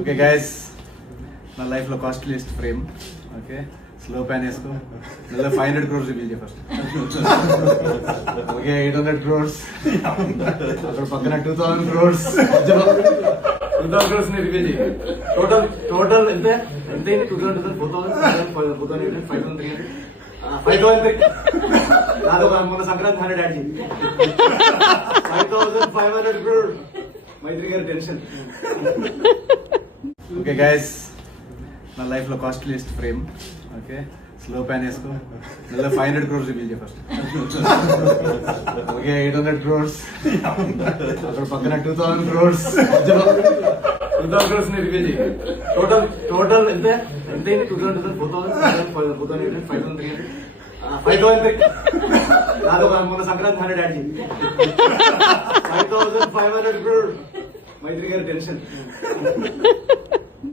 Okay guys, నా life లో costliest frame. Okay, slow pan వేసుకో. 500 crores రివీల్ చేయ ఫస్ట్. Okay, 800 crores. అక్కడ పక్కన 2000 crores. 2000 crores ని రివీల్ చేయ. టోటల్ ఎంత ఎంత 2000 4000 5300 మొన్న సంక్రాంతి 100 యాడ్ చేయి. 5500 crores. మైత్రి గారి టెన్షన్. ఓకే గైస్, నా లైఫ్ లో costliest frame. Okay, slow pan వేసుకో. 500 crores రివీల్ చేయ ఫస్ట్. Okay, 800 crores. అక్కడ పక్కన 2000 crores. 2000 crores ని రివీల్ చేయ. టోటల్ ఎంత ఎంత 2000 4000 5300 మొన్న సంక్రాంతి 100 యాడ్ చేయి. 5500 crores. మైత్రి గారి టెన్షన్.